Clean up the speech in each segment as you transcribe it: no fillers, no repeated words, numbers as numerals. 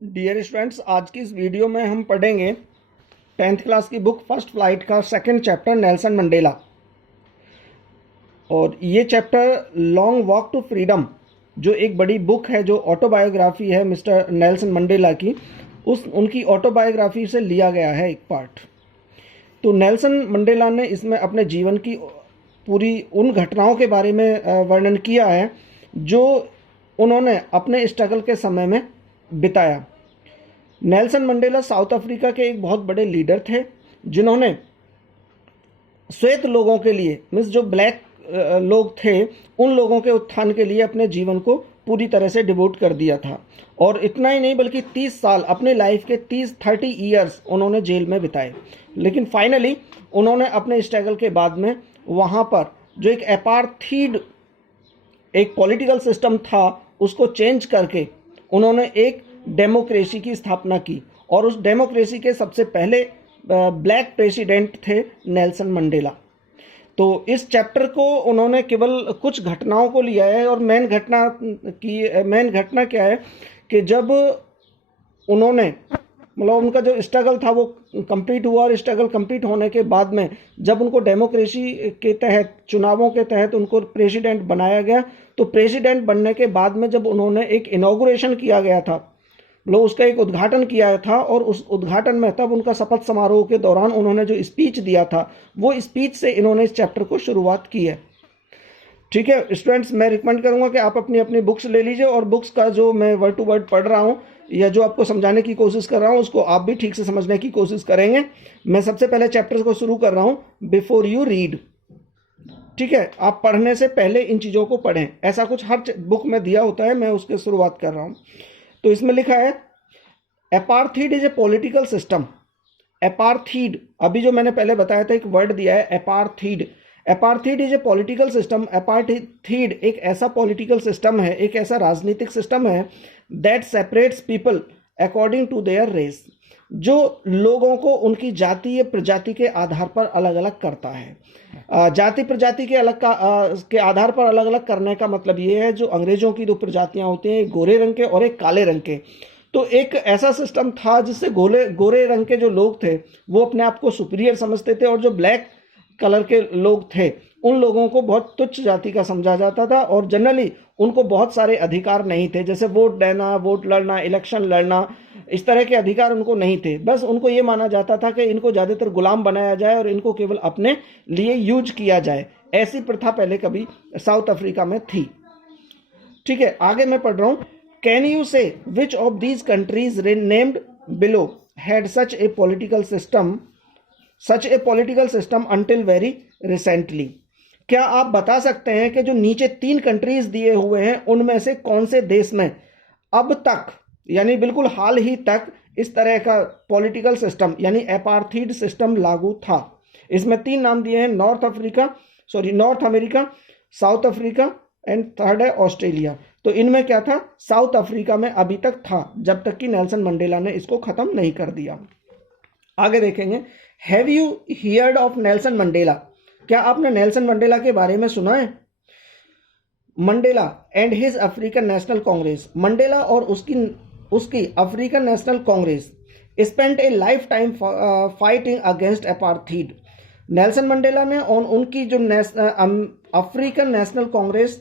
Dear students, आज की इस वीडियो में हम पढ़ेंगे 10th क्लास की बुक फर्स्ट फ्लाइट का सेकंड चैप्टर नेल्सन मंडेला। और ये chapter Long Walk to Freedom, जो एक बड़ी बुक है, जो ऑटोबायोग्राफी है मिस्टर नेल्सन मंडेला की, उनकी ऑटोबायोग्राफी से लिया गया है एक पार्ट। तो नेल्सन मंडेला ने इसमें अपने जीवन की पूरी उन घटनाओं के बारे में वर्णन किया है जो उन्होंने अपने स्ट्रगल के समय में बिताया। नेल्सन मंडेला साउथ अफ्रीका के एक बहुत बड़े लीडर थे, जिन्होंने श्वेत लोगों के लिए, मीन्स जो ब्लैक लोग थे, उन लोगों के उत्थान के लिए अपने जीवन को पूरी तरह से डिवोट कर दिया था। और इतना ही नहीं, बल्कि 30 साल, अपने लाइफ के 30 ईयर्स उन्होंने जेल में बिताए। लेकिन फाइनली उन्होंने अपने स्ट्रगल के बाद में वहाँ पर जो एक एपार्थीड एक पॉलिटिकल सिस्टम था, उसको चेंज करके उन्होंने एक डेमोक्रेसी की स्थापना की। और उस डेमोक्रेसी के सबसे पहले ब्लैक प्रेसिडेंट थे नेल्सन मंडेला। तो इस चैप्टर को उन्होंने केवल कुछ घटनाओं को लिया है, और मेन घटना क्या है कि जब उन्होंने, मतलब उनका जो स्ट्रगल था वो कंप्लीट हुआ, और स्ट्रगल कंप्लीट होने के बाद में जब उनको डेमोक्रेसी के तहत, चुनावों के तहत उनको प्रेसिडेंट बनाया गया, तो प्रेसिडेंट बनने के बाद में जब उन्होंने एक इनॉग्रेशन किया गया था, मतलब उसका एक उद्घाटन किया था, और उस उद्घाटन में तब उनका शपथ समारोह के दौरान उन्होंने जो स्पीच दिया था, वो स्पीच से इन्होंने इस चैप्टर को शुरुआत की है। ठीक है स्टूडेंट्स, मैं रिकमेंड करूंगा कि आप अपनी अपनी बुक्स ले लीजिए, और बुक्स का जो मैं वर्ड टू वर्ड पढ़ रहा हूँ या जो आपको समझाने की कोशिश कर रहा हूँ, उसको आप भी ठीक से समझने की कोशिश करेंगे। मैं सबसे पहले चैप्टर्स को शुरू कर रहा हूँ, बिफोर यू रीड। ठीक है, आप पढ़ने से पहले इन चीज़ों को पढ़ें, ऐसा कुछ हर बुक में दिया होता है, मैं उसकी शुरुआत कर रहा हूँ। तो इसमें लिखा है, एपार्थीड इज ए पॉलिटिकल सिस्टम। एपार्थीड, अभी जो मैंने पहले बताया था, एक वर्ड दिया है एपार्थीड। एपार्थीड इज ए पॉलिटिकल सिस्टम। एपार्थीड एक ऐसा पॉलिटिकल सिस्टम है, एक ऐसा राजनीतिक सिस्टम है that separates people according to their race, जो लोगों को उनकी जाति या प्रजाति के आधार पर अलग अलग करता है। जाति प्रजाति के के आधार पर अलग अलग करने का मतलब ये है, जो अंग्रेजों की दो प्रजातियां होती हैं, एक गोरे रंग के और एक काले रंग के। तो एक ऐसा सिस्टम था जिससे गोरे रंग के जो लोग थे वो अपने आप को सुपीरियर समझते थे, और जो ब्लैक कलर के लोग थे उन लोगों को बहुत तुच्छ जाति का समझा जाता था, और जनरली उनको बहुत सारे अधिकार नहीं थे, जैसे वोट देना, वोट लड़ना, इलेक्शन लड़ना, इस तरह के अधिकार उनको नहीं थे। बस उनको ये माना जाता था कि इनको ज़्यादातर गुलाम बनाया जाए और इनको केवल अपने लिए यूज किया जाए। ऐसी प्रथा पहले कभी साउथ अफ्रीका में थी। ठीक है, आगे मैं पढ़ रहा हूँ। Can you say which of these countries named below had such a political system until very recently? क्या आप बता सकते हैं कि जो नीचे 3 कंट्रीज दिए हुए हैं, उनमें से कौन से देश में अब तक, यानी बिल्कुल हाल ही तक, इस तरह का पॉलिटिकल सिस्टम यानी एपार्थीड सिस्टम लागू था? इसमें 3 नाम दिए हैं, north America, south Africa and third है ऑस्ट्रेलिया। तो इनमें क्या था, साउथ अफ्रीका में अभी तक था, जब तक कि नेल्सन मंडेला ने इसको खत्म नहीं कर दिया। आगे देखेंगे, have you heard of Nelson Mandela? क्या आपने नेल्सन मंडेला के बारे में सुना है? Mandela and his African National Congress. Mandela और उसकी African National Congress spent a lifetime fighting against apartheid. Nelson Mandela ने और उनकी जो अफ्रीकन नेशनल कांग्रेस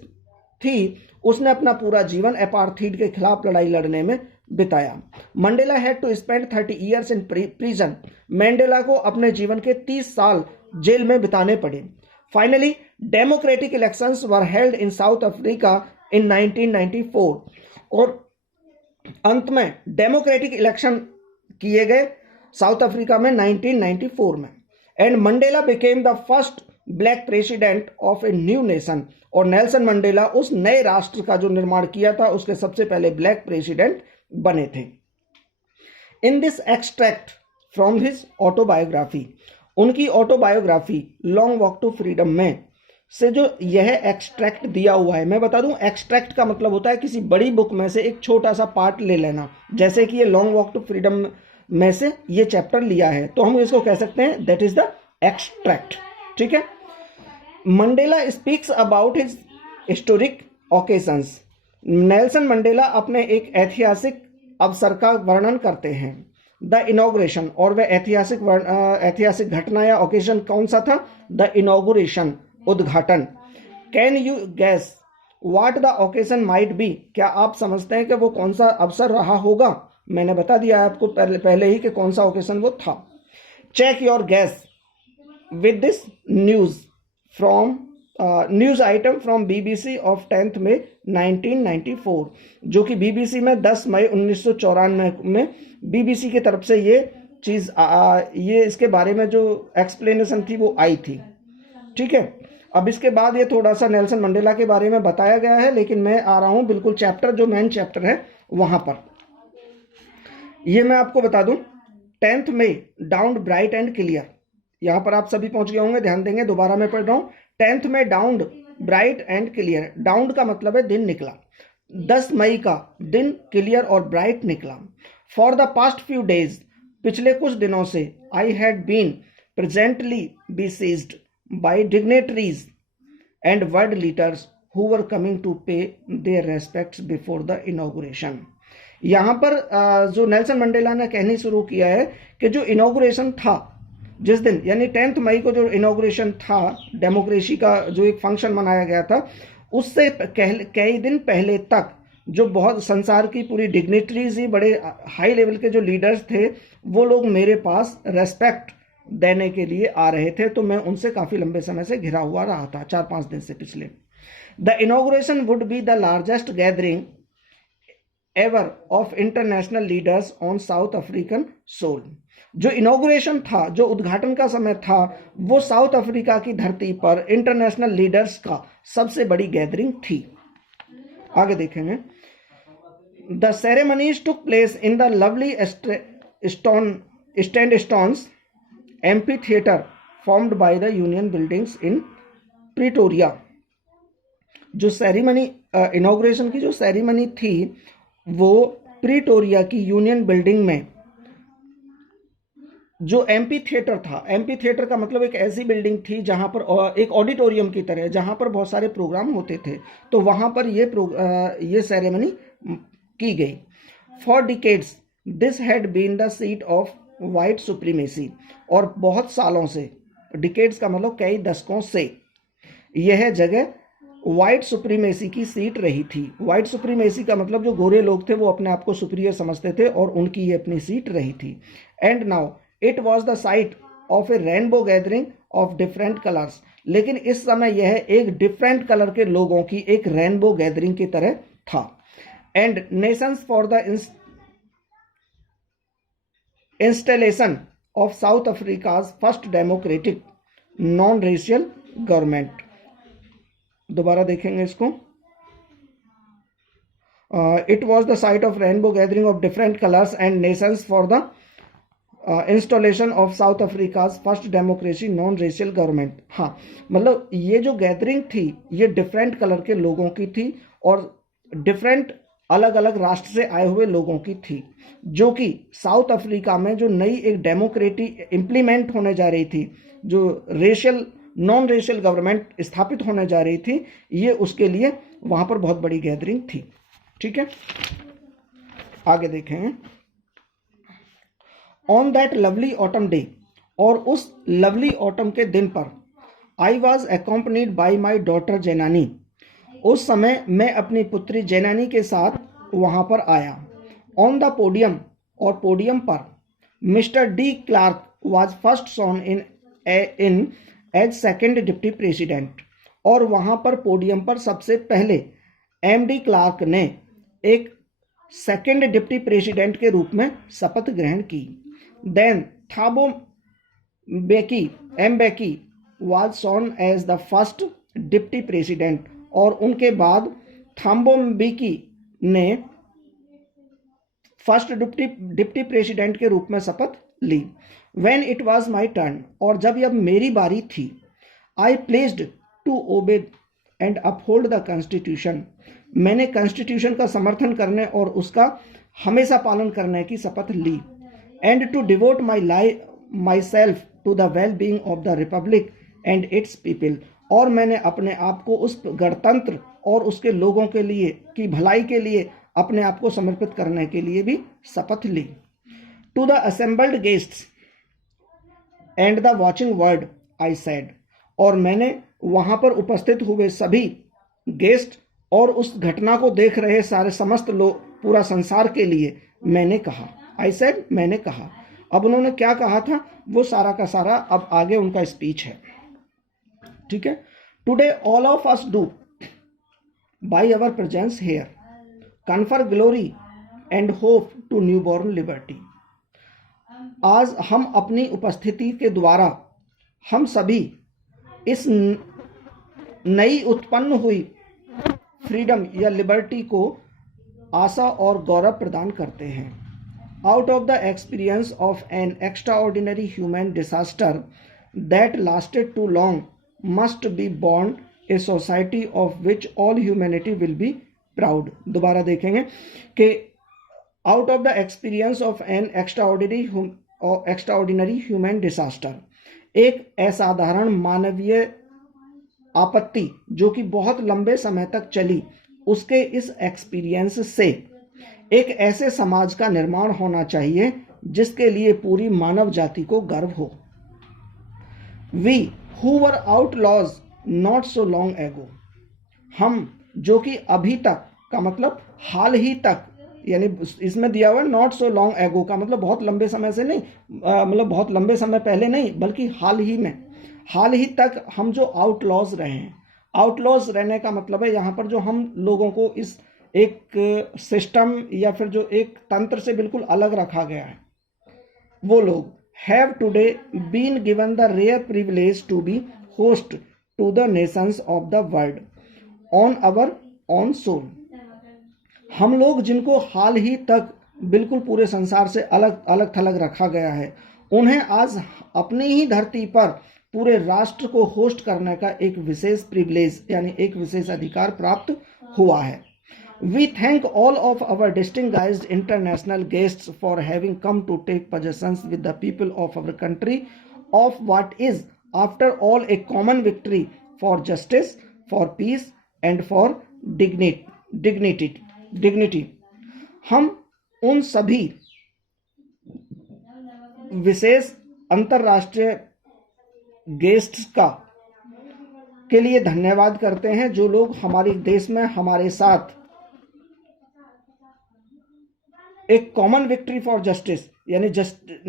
थी, उसने अपना पूरा जीवन एपार्थीड के खिलाफ लड़ाई लड़ने में बिताया। Mandela had to spend 30 years in prison. Mandela को अपने जीवन के 30 साल जेल में बिताने पड़े। Finally democratic elections were held in South Africa in 1994। और अंत में डेमोक्रेटिक इलेक्शन किए गए साउथ अफ्रीका में 1994 में। And Mandela became the first black president of a new nation. और नेल्सन मंडेला उस नए राष्ट्र का जो निर्माण किया था, उसके सबसे पहले ब्लैक प्रेसिडेंट बने थे। In this extract from his autobiography, उनकी autobiography Long Walk to Freedom में से जो यह एक्सट्रैक्ट दिया हुआ है, मैं बता दूं, एक्सट्रैक्ट का मतलब होता है किसी बड़ी बुक में से एक छोटा सा पार्ट ले लेना। जैसे कि ये लॉन्ग वॉक टू फ्रीडम में से ये चैप्टर लिया है, तो हम इसको कह सकते हैं दैट इज द एक्सट्रैक्ट। ठीक है, Mandela speaks about his historic occasions. Nelson Mandela अपने एक ऐतिहासिक अवसर का वर्णन करते हैं। द इनॉग्रेशन, और वह ऐतिहासिक घटना या ओकेजन कौन सा था? द इनॉग्रेशन, उद्घाटन। Can you gas what the occasion might be, क्या आप समझते हैं कि वो कौन सा अवसर रहा होगा? मैंने बता दिया आपको पहले ही कि कौन सा ओकेजन वो था। Check your guess with this news item from BBC of 10 May 1994, जो कि बीबीसी में 10 मई 1994 में बीबीसी की तरफ से ये चीज़ ये इसके बारे में जो एक्सप्लेनेशन थी वो आई थी। ठीक है, अब इसके बाद ये थोड़ा सा नेल्सन मंडेला के बारे में बताया गया है, लेकिन मैं आ रहा हूँ बिल्कुल चैप्टर, जो मेन चैप्टर है वहाँ पर। ये मैं आपको बता दूँ, 10 May dawned bright and clear, यहाँ पर आप सभी पहुँच गए होंगे, ध्यान देंगे, दोबारा मैं पढ़ रहा हूँ। 10 May dawned bright and clear, dawned का मतलब है दिन निकला, 10 मई का दिन क्लियर और ब्राइट निकला। For the past few days, पिछले कुछ दिनों से, I had been presently besieged by dignitaries and world leaders who were coming to pay their respects before the inauguration। यहाँ पर जो नेल्सन मंडेला ने कहनी शुरू किया है कि जो इनॉग्रेशन था जिस दिन, यानी 10 मई को जो इनॉग्रेशन था, डेमोक्रेसी का जो एक फंक्शन मनाया गया था, उससे कई दिन पहले तक जो बहुत संसार की पूरी डिग्निटरीज ही, बड़े हाई लेवल के जो लीडर्स थे, वो लोग मेरे पास रेस्पेक्ट देने के लिए आ रहे थे, तो मैं उनसे काफ़ी लंबे समय से घिरा हुआ रहा था, 4-5 दिन से पिछले। The inauguration would be the largest gathering ever of international leaders on South African soil. जो इनॉग्रेशन था, जो उद्घाटन का समय था, वो साउथ अफ्रीका की धरती पर इंटरनेशनल लीडर्स का सबसे बड़ी गैदरिंग थी। आगे देखेंगे। The ceremonies took place in the lovely stones amphitheatre formed by the union buildings in Pretoria. जो सेरेमनी, इनॉग्रेशन की जो सेरेमनी थी, वो प्रिटोरिया की यूनियन बिल्डिंग में जो एम्पी थिएटर था, एम्पी थिएटर का मतलब एक ऐसी बिल्डिंग थी जहां पर एक ऑडिटोरियम की तरह, जहां पर बहुत सारे प्रोग्राम होते थे, तो वहां पर ये सेरेमनी की गई। For decades this had been the seat of white supremacy, और बहुत सालों से, डिकेड्स का मतलब कई दशकों से, यह जगह वाइट सुप्रीमेसी की सीट रही थी। वाइट सुप्रीमेसी का मतलब जो गोरे लोग थे वो अपने आप को सुपीरियर समझते थे, और उनकी ये अपनी सीट रही थी। And now it was the site of A rainbow gathering of different colours, लेकिन इस समय यह एक डिफरेंट कलर के लोगों की एक रेनबो गैदरिंग की तरह था। And Nations for the installation of south Africa's first democratic non racial government. दोबारा देखेंगे इसको। It was the site of rainbow gathering of different colours and Nations for the installation of south Africa's first democracy non racial government. हाँ, मतलब ये जो gathering थी, ये different colour के लोगों की थी और डिफरेंट अलग अलग राष्ट्र से आए हुए लोगों की थी, जो कि साउथ अफ्रीका में जो नई एक डेमोक्रेसी इम्प्लीमेंट होने जा रही थी, जो रेशियल नॉन रेशियल गवर्नमेंट स्थापित होने जा रही थी, ये उसके लिए वहाँ पर बहुत बड़ी गैदरिंग थी। ठीक है, आगे देखें। On that lovely autumn day, और उस लवली ऑटम के दिन पर, I was accompanied by my daughter Zenani, उस समय मैं अपनी पुत्री जैनानी के साथ वहाँ पर आया। ऑन द पोडियम, और पोडियम पर, mister de Klerk was first sworn in as second deputy president, और वहाँ पर पोडियम पर सबसे पहले एमडी क्लार्क ने एक सेकेंड डिप्टी प्रेसिडेंट के रूप में शपथ ग्रहण की। Then Thabo Mbeki was sworn as the first deputy president, और उनके बाद थाम्बो बेकी ने फर्स्ट डिप्टी प्रेसिडेंट के रूप में शपथ ली। When it was my turn, और जब यह मेरी बारी थी, I pledged to obey and uphold the constitution, मैंने कॉन्स्टिट्यूशन का समर्थन करने और उसका हमेशा पालन करने की शपथ ली। And to devote myself to the well-being of the republic and its people, और मैंने अपने आप को उस गणतंत्र और उसके लोगों के लिए की भलाई के लिए अपने आप को समर्पित करने के लिए भी शपथ ली। To the assembled guests and the watching world I said, और मैंने वहां पर उपस्थित हुए सभी गेस्ट और उस घटना को देख रहे सारे समस्त लोग, पूरा संसार के लिए मैंने कहा। आई सेड, मैंने कहा। अब उन्होंने क्या कहा था वो सारा का सारा अब आगे उनका स्पीच है। ठीक है। Today all of us do by our presence here confer glory and hope to newborn liberty. आज हम अपनी उपस्थिति के द्वारा हम सभी इस नई उत्पन्न हुई फ्रीडम या लिबर्टी को आशा और गौरव प्रदान करते हैं। Out of the experience of an extraordinary human disaster that lasted too long must be born a society of which all humanity will be proud. दोबारा देखेंगे कि out of the experience of an extraordinary human disaster, एक असाधारण मानवीय आपत्ति जो कि बहुत लंबे समय तक चली, उसके इस एक्सपीरियंस से एक ऐसे समाज का निर्माण होना चाहिए जिसके लिए पूरी मानव जाति को गर्व हो। We who were outlaws not so long ago, हम जो कि अभी तक का मतलब हाल ही तक, यानी इसमें दिया हुआ नॉट सो लॉन्ग एगो का मतलब बहुत लंबे समय से नहीं, मतलब बहुत लंबे समय पहले नहीं, बल्कि हाल ही में, हाल ही तक हम जो आउटलॉज रहे हैं। आउटलॉज रहने का मतलब है यहाँ पर जो हम लोगों को इस एक सिस्टम या फिर जो एक तंत्र से बिल्कुल अलग रखा गया है, वो लोग have today been given the rare privilege to be host to the nations of the world on our own soil. हम लोग जिनको हाल ही तक बिल्कुल पूरे संसार से अलग अलग थलग रखा गया है, उन्हें आज अपनी ही धरती पर पूरे राष्ट्र को होस्ट करने का एक विशेष प्रिविलेज यानी एक विशेष अधिकार प्राप्त हुआ है। We thank all of our distinguished international guests for having come to take possession with the people of our country of what is, after all, a common victory for justice, for peace, and for dignity. हम उन सभी विशेष अंतर्राष्ट्रीय guests के लिए धन्यवाद करते हैं जो लोग हमारे देश में हमारे साथ एक कॉमन विक्ट्री फॉर जस्टिस यानी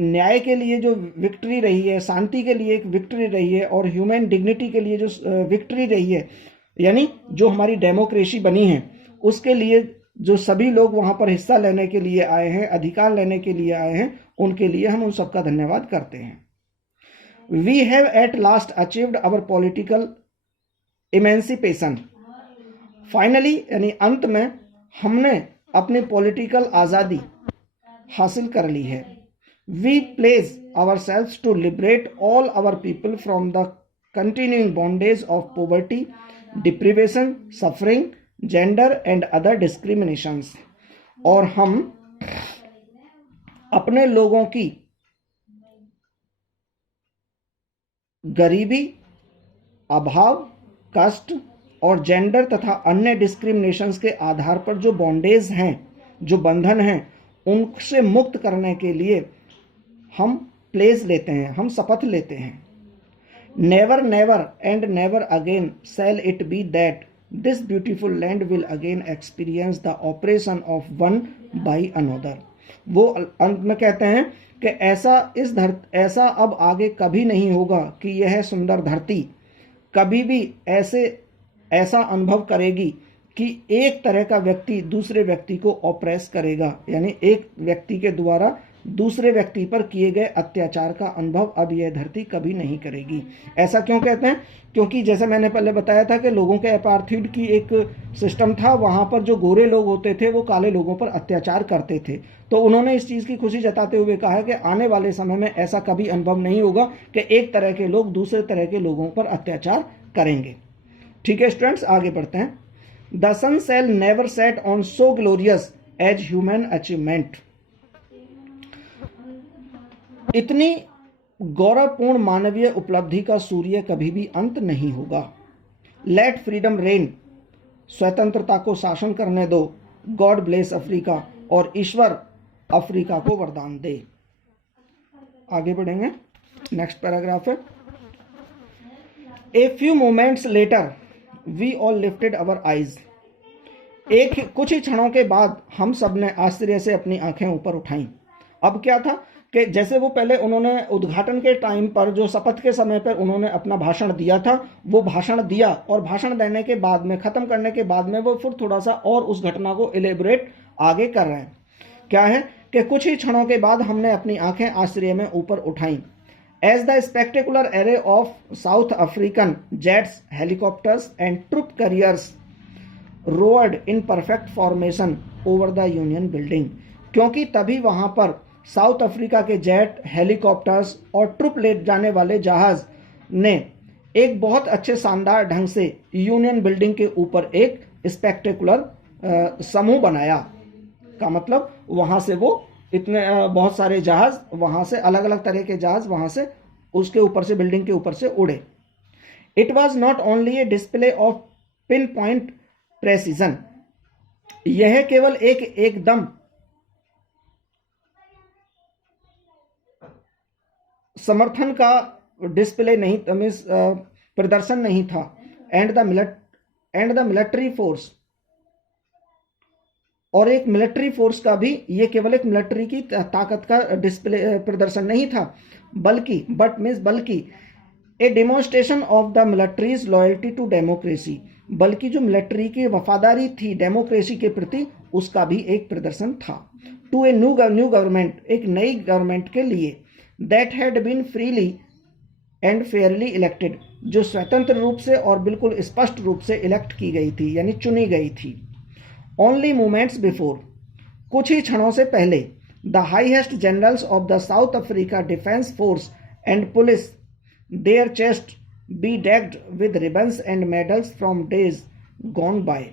न्याय के लिए जो विक्ट्री रही है, शांति के लिए एक विक्ट्री रही है, और ह्यूमन डिग्निटी के लिए जो विक्ट्री रही है, यानी जो हमारी डेमोक्रेसी बनी है, उसके लिए जो सभी लोग वहां पर हिस्सा लेने के लिए आए हैं, अधिकार लेने के लिए आए हैं, उनके लिए हम उन सबका धन्यवाद करते हैं। We have at last achieved our political emancipation. Finally यानी अंत में हमने अपनी पॉलिटिकल आज़ादी हासिल कर ली है। We place our selves to liberate all our people from the continuing bondage of poverty, deprivation, suffering, gender and other discriminations. और हम अपने लोगों की गरीबी, अभाव, कष्ट और जेंडर तथा अन्य डिस्क्रिमिनेशंस के आधार पर जो बॉन्डेज हैं, जो बंधन हैं, उनसे मुक्त करने के लिए हम प्लेस लेते हैं, हम शपथ लेते हैं। Never never and never again shall it be that this beautiful land will again experience the oppression of one by another. वो अंत में कहते हैं कि ऐसा अब आगे कभी नहीं होगा कि यह सुंदर धरती कभी भी ऐसा अनुभव करेगी कि एक तरह का व्यक्ति दूसरे व्यक्ति को ऑप्रेस करेगा, यानी एक व्यक्ति के द्वारा दूसरे व्यक्ति पर किए गए अत्याचार का अनुभव अब यह धरती कभी नहीं करेगी। ऐसा क्यों कहते हैं? क्योंकि जैसे मैंने पहले बताया था कि लोगों के अपार्थाइड की एक सिस्टम था, वहाँ पर जो गोरे लोग होते थे वो काले लोगों पर अत्याचार करते थे। तो उन्होंने इस चीज़ की खुशी जताते हुए कहा है कि आने वाले समय में ऐसा कभी अनुभव नहीं होगा कि एक तरह के लोग दूसरे तरह के लोगों पर अत्याचार करेंगे। ठीक है स्टूडेंट्स, आगे बढ़ते हैं। The sun shall never set on so glorious as human achievement. इतनी गौरवपूर्ण मानवीय उपलब्धि का सूर्य कभी भी अंत नहीं होगा। लेट फ्रीडम रेन, स्वतंत्रता को शासन करने दो। गॉड ब्लेस अफ्रीका, और ईश्वर अफ्रीका को वरदान दे। आगे बढ़ेंगे, नेक्स्ट पैराग्राफ है। A few moments later we all lifted our eyes. कुछ ही क्षणों के बाद हम सब ने आश्चर्य से अपनी आंखें ऊपर उठाईं। अब क्या था कि जैसे वो पहले उन्होंने उद्घाटन के टाइम पर जो शपथ के समय पर उन्होंने अपना भाषण दिया था, वो भाषण दिया और भाषण देने के बाद में, खत्म करने के बाद में वो फिर थोड़ा सा और उस घटना को इलेबोरेट आगे कर रहे हैं। क्या है कि कुछ ही क्षणों के बाद हमने अपनी आंखें आश्चर्य में ऊपर उठाईं। As the spectacular array of South African jets, helicopters and troop carriers roared in perfect formation over the Union building. क्योंकि तभी वहां पर साउथ अफ्रीका के जेट, हेलीकॉप्टर्स और ट्रुप ले जाने वाले जहाज ने एक बहुत अच्छे शानदार ढंग से यूनियन बिल्डिंग के ऊपर एक स्पेक्टेकुलर समूह बनाया। का मतलब वहां से वो इतने बहुत सारे जहाज वहां से, अलग अलग तरह के जहाज वहां से उसके ऊपर से, बिल्डिंग के ऊपर से उड़े। It was not only A display of pin point precision. यह केवल एक एकदम समर्थन का डिस्प्ले नहीं, प्रदर्शन नहीं था। एंड द मिलिट्री फोर्स, और एक मिलिट्री फोर्स का भी, ये केवल एक मिलिट्री की ताकत का डिस्प्ले प्रदर्शन नहीं था, बल्कि a demonstration of the military's loyalty to democracy, बल्कि जो मिलिट्री की वफादारी थी डेमोक्रेसी के प्रति, उसका भी एक प्रदर्शन था। टू ए न्यू गवर्नमेंट, एक नई गवर्नमेंट के लिए, that had been freely and fairly elected, जो स्वतंत्र रूप से और बिल्कुल स्पष्ट रूप से इलेक्ट की गई थी, यानी चुनी गई थी। ओनली मोमेंट्स बिफोर, कुछ ही क्षणों से पहले, the highest generals of the South Africa defence force and police, their chest bedecked with ribbons and medals from days gone by.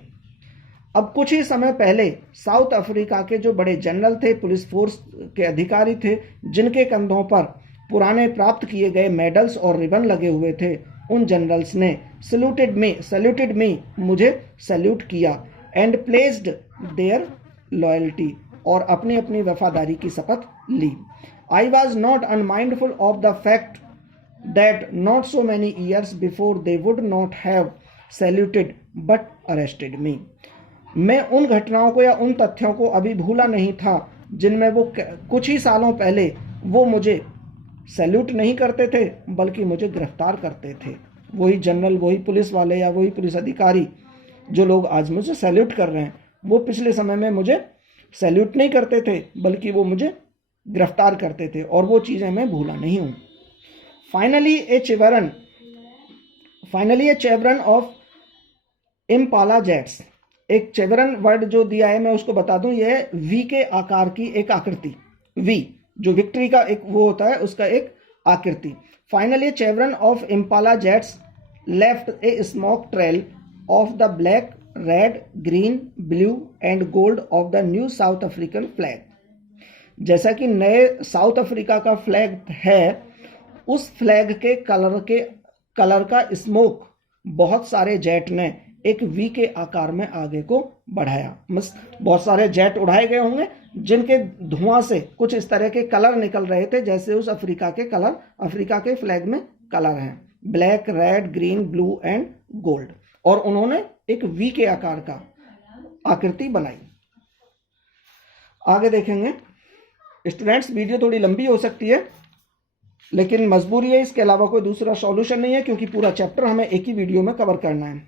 अब कुछ ही समय पहले साउथ अफ्रीका के जो बड़े जनरल थे, पुलिस फोर्स के अधिकारी थे, जिनके कंधों पर पुराने प्राप्त किए गए मेडल्स और रिबन लगे हुए थे, उन जनरल्स ने सल्यूटेड मी, मुझे सल्यूट किया, एंड प्लेस्ड देयर लॉयल्टी, और अपनी अपनी वफादारी की शपथ ली। I was not unmindful of the fact that not so many years before they would not have saluted but arrested me. मैं उन घटनाओं को या उन तथ्यों को अभी भूला नहीं था जिनमें वो कुछ ही सालों पहले वो मुझे सैल्यूट नहीं करते थे, बल्कि मुझे गिरफ्तार करते थे। वही जनरल, वही पुलिस वाले या वही पुलिस अधिकारी जो लोग आज मुझे सैल्यूट कर रहे हैं, वो पिछले समय में मुझे सैल्यूट नहीं करते थे, बल्कि वो मुझे गिरफ्तार करते थे, और वो चीज़ें मैं भूला नहीं हूँ। Finally a chevron of Impala jets. एक चेवरन वर्ड जो दिया है मैं उसको बता दूं, यह वी के आकार की एक आकृति, वी जो विक्ट्री का एक वो होता है, उसका एक आकृति। Finally chevron of Impala jets left a smoke trail of the black, red, green, blue and gold of the new South African flag. जैसा कि नए साउथ अफ्रीका का फ्लैग है, उस फ्लैग के कलर का स्मोक बहुत सारे जेट ने एक वी के आकार में आगे को बढ़ाया। बहुत सारे जेट उड़ाए गए होंगे जिनके धुआं से कुछ इस तरह के कलर निकल रहे थे, जैसे उस अफ्रीका के फ्लैग में कलर हैं, black, red, green, blue and gold, और उन्होंने एक वी के आकार का आकृति बनाई। आगे देखेंगे स्टूडेंट्स, वीडियो थोड़ी लंबी हो सकती है, लेकिन मजबूरी है, इसके अलावा कोई दूसरा सॉल्यूशन नहीं है, क्योंकि पूरा चैप्टर हमें एक ही वीडियो में कवर करना है।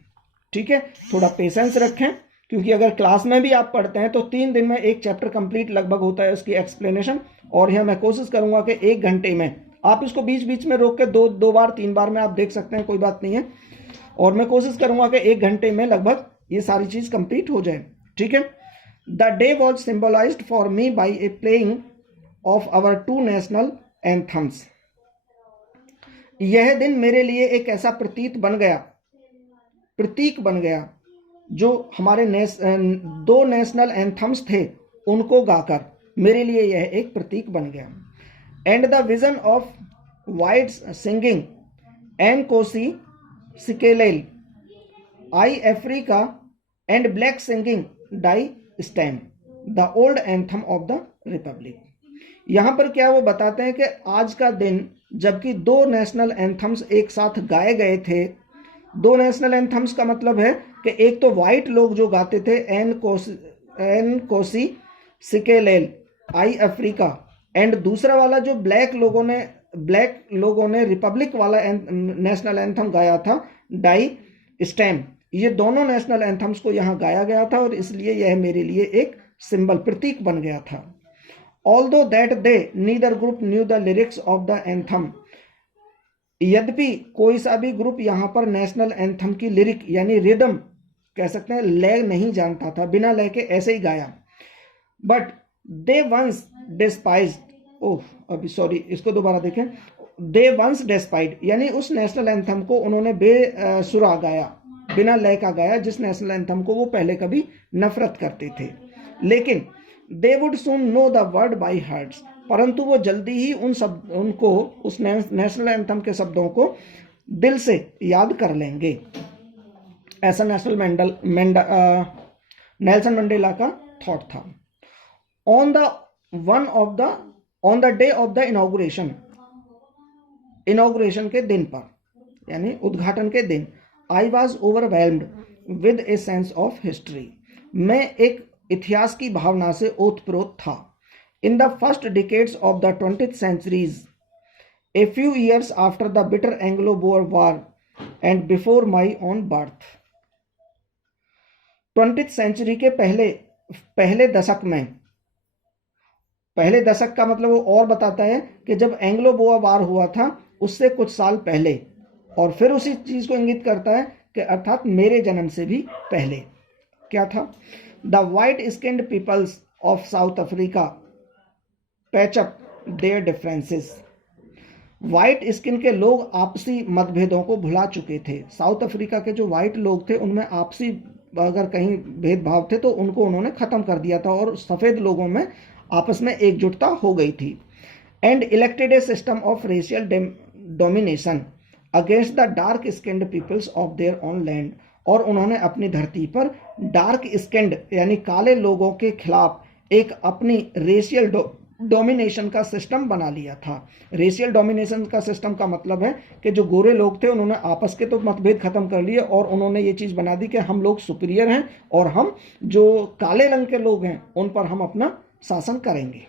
ठीक है, थोड़ा पेशेंस रखें, क्योंकि अगर क्लास में भी आप पढ़ते हैं तो 3 दिन में एक चैप्टर कंप्लीट लगभग होता है उसकी एक्सप्लेनेशन, और यह मैं कोशिश करूंगा कि 1 घंटे में, आप इसको बीच बीच में रोक के 2 बार 3 बार में आप देख सकते हैं, कोई बात नहीं है, और मैं कोशिश करूंगा कि 1 घंटे में लगभग ये सारी चीज कंप्लीट हो जाए। ठीक है। The day was symbolized for me by a playing of our 2 national anthems. यह दिन मेरे लिए एक ऐसा प्रतीक बन गया जो हमारे 2 नेशनल एंथम्स थे उनको गाकर मेरे लिए यह एक प्रतीक बन गया। And the vision of white singing and Nkosi Sikelel, i Afrika and black singing Die Stem the old anthem of the republic. यहाँ पर क्या वो बताते हैं कि आज का दिन जबकि दो नेशनल एंथम्स एक साथ गाए गए थे। दो नेशनल एंथम्स का मतलब है कि एक तो वाइट लोग जो गाते थे Nkosi Sikelel i Afrika, and दूसरा वाला जो ब्लैक लोगों ने रिपब्लिक वाला नेशनल एंथम गाया था डाई स्टैम। ये दोनों नेशनल एंथम्स को यहाँ गाया गया था और इसलिए यह मेरे लिए एक सिंबल प्रतीक बन गया था। Although that they neither group new the lyrics of the anthem, यद्यपि कोई सा भी ग्रुप यहाँ पर नेशनल एंथम की लिरिक यानी रिदम कह सकते हैं लय नहीं जानता था, बिना लय के ऐसे ही गाया। बट दे वंस डिस्पाइज्ड, अभी सॉरी इसको दोबारा देखें, दे वंस डिस्पाइड यानी उस नेशनल एंथम को उन्होंने बेसुरा गाया, बिना लय का गाया, जिस नेशनल एंथम को वो पहले कभी नफरत करते थे। लेकिन they would soon know the word by hearts, परंतु वो जल्दी ही उनको उस नेशनल एंथम के शब्दों को दिल से याद कर लेंगे। ऐसा नेल्सन मंडेला का थॉट था। On the day of the inauguration के दिन पर यानी उद्घाटन के दिन, I was overwhelmed with a sense of history, मैं एक इतिहास की भावना से ओतप्रोत था। In the first decades of the 20th centuries, a few years after the bitter Anglo-Boer War and before my own birth, 20th century के पहले दशक में, पहले दशक का मतलब वो और बताता है कि जब एंग्लो बोआ वार हुआ था उससे कुछ साल पहले, और फिर उसी चीज को इंगित करता है कि अर्थात मेरे जन्म से भी पहले। क्या था? The white skinned peoples of South Africa patch up their differences, white skin के लोग आपसी मतभेदों को भुला चुके थे। साउथ अफ्रीका के जो वाइट लोग थे उनमें आपसी अगर कहीं भेदभाव थे तो उनको उन्होंने खत्म कर दिया था और सफेद लोगों में आपस में एकजुटता हो गई थी। And elected a system of racial domination against the dark skinned peoples of their own land, और उन्होंने अपनी धरती पर डार्क स्किन्ड यानी काले लोगों के खिलाफ एक अपनी रेशियल डोमिनेशन का सिस्टम बना लिया था। रेशियल डोमिनेशन का सिस्टम का मतलब है कि जो गोरे लोग थे उन्होंने आपस के तो मतभेद खत्म कर लिए और उन्होंने ये चीज़ बना दी कि हम लोग सुपीरियर हैं और हम जो काले रंग के लोग हैं उन पर हम अपना शासन करेंगे।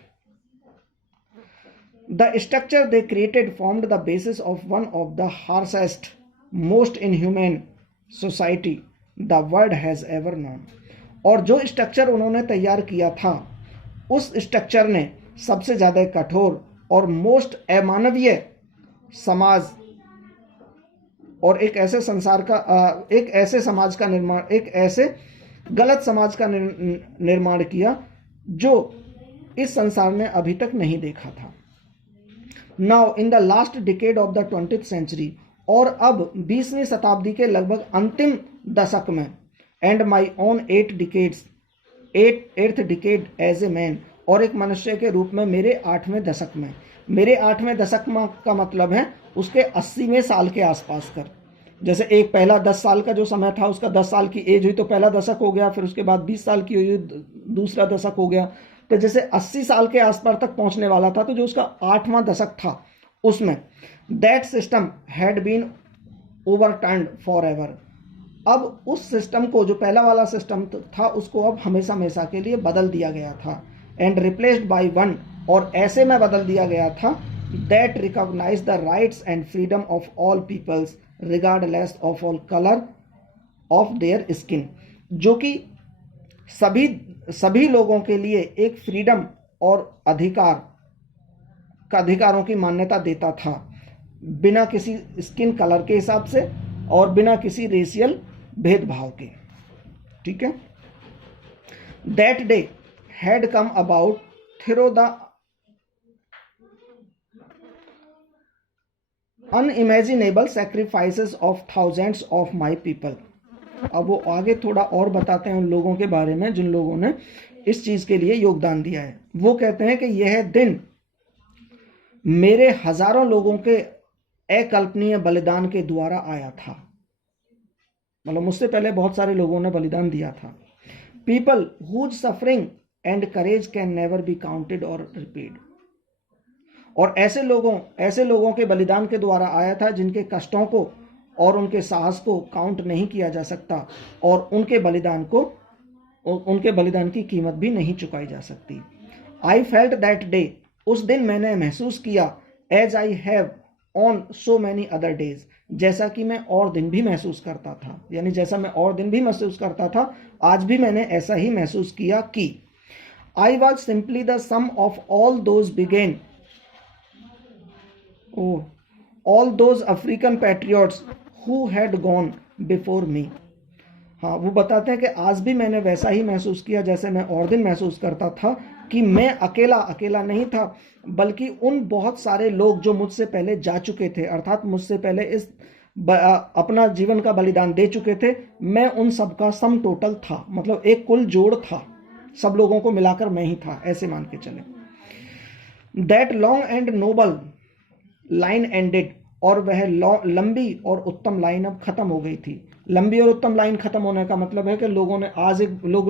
The structure they created formed the basis of one of the harshest most inhuman society the world has ever known, और जो स्ट्रक्चर उन्होंने तैयार किया था उस स्ट्रक्चर ने सबसे ज़्यादा कठोर और मोस्ट अमानवीय समाज और एक ऐसे संसार का एक ऐसे समाज का निर्माण, एक ऐसे गलत समाज का निर्माण किया जो इस संसार ने अभी तक नहीं देखा था। Now in the last decade of the 20th century, और अब 20वीं शताब्दी के लगभग अंतिम दशक में, and my own 8th decade as a man, और एक मनुष्य के रूप में मेरे 8वें दशक में, मेरे 8वें दशक में का मतलब है उसके 80वें साल के आसपास कर, जैसे एक पहला 10 साल का जो समय था उसका 10 साल की एज हुई तो पहला दशक हो गया, फिर उसके बाद 20 साल की हुई दूसरा दशक हो गया, तो जैसे 80 साल के आसपास तक पहुंचने वाला था तो जो उसका 8वां दशक था उसमें that system had been overturned for ever, अब उस सिस्टम को जो पहला वाला सिस्टम था उसको अब हमेशा हमेशा के लिए बदल दिया गया था। एंड रिप्लेस्ड बाय वन, और ऐसे में बदल दिया गया था that recognise the rights and freedom of all peoples regardless of all colour of their skin, जो कि सभी लोगों के लिए एक फ्रीडम और अधिकारों की मान्यता देता था, बिना किसी स्किन कलर के हिसाब से और बिना किसी रेशियल भेदभाव के। ठीक है। That day had come about through the unimaginable sacrifices of thousands of my people. अब वो आगे थोड़ा और बताते हैं उन लोगों के बारे में जिन लोगों ने इस चीज के लिए योगदान दिया है। वो कहते हैं कि यह दिन मेरे हजारों लोगों के अकल्पनीय बलिदान के द्वारा आया था, मतलब मुझसे पहले बहुत सारे लोगों ने बलिदान दिया था। People whose suffering and courage can never be counted or repaid. और ऐसे लोगों के बलिदान के द्वारा आया था जिनके कष्टों को और उनके साहस को काउंट नहीं किया जा सकता और उनके बलिदान की कीमत भी नहीं चुकाई जा सकती। आई फेल्ट दैट डे, उस दिन मैंने महसूस किया, as I have on so many other days, जैसा कि मैं और दिन भी महसूस करता था। यानी जैसा मैं और दिन भी महसूस करता था, आज भी मैंने ऐसा ही महसूस किया कि I was simply the sum of all those African patriots who had gone before me. हाँ, वो बताते हैं कि आज भी मैंने वैसा ही महसूस किया जैसे मैं और दिन महसूस करता था कि मैं अकेला नहीं था, बल्कि उन बहुत सारे लोग जो मुझसे पहले जा चुके थे, अर्थात मुझसे पहले अपना जीवन का बलिदान दे चुके थे, मैं उन सब का सम टोटल था, मतलब एक कुल जोड़ था, सब लोगों को मिलाकर मैं ही था, ऐसे मान के चले। That long and noble line ended, और वह लंबी और उत्तम लाइन अब खत्म हो गई थी। लंबी और उत्तम लाइन खत्म होने का मतलब है कि लोगों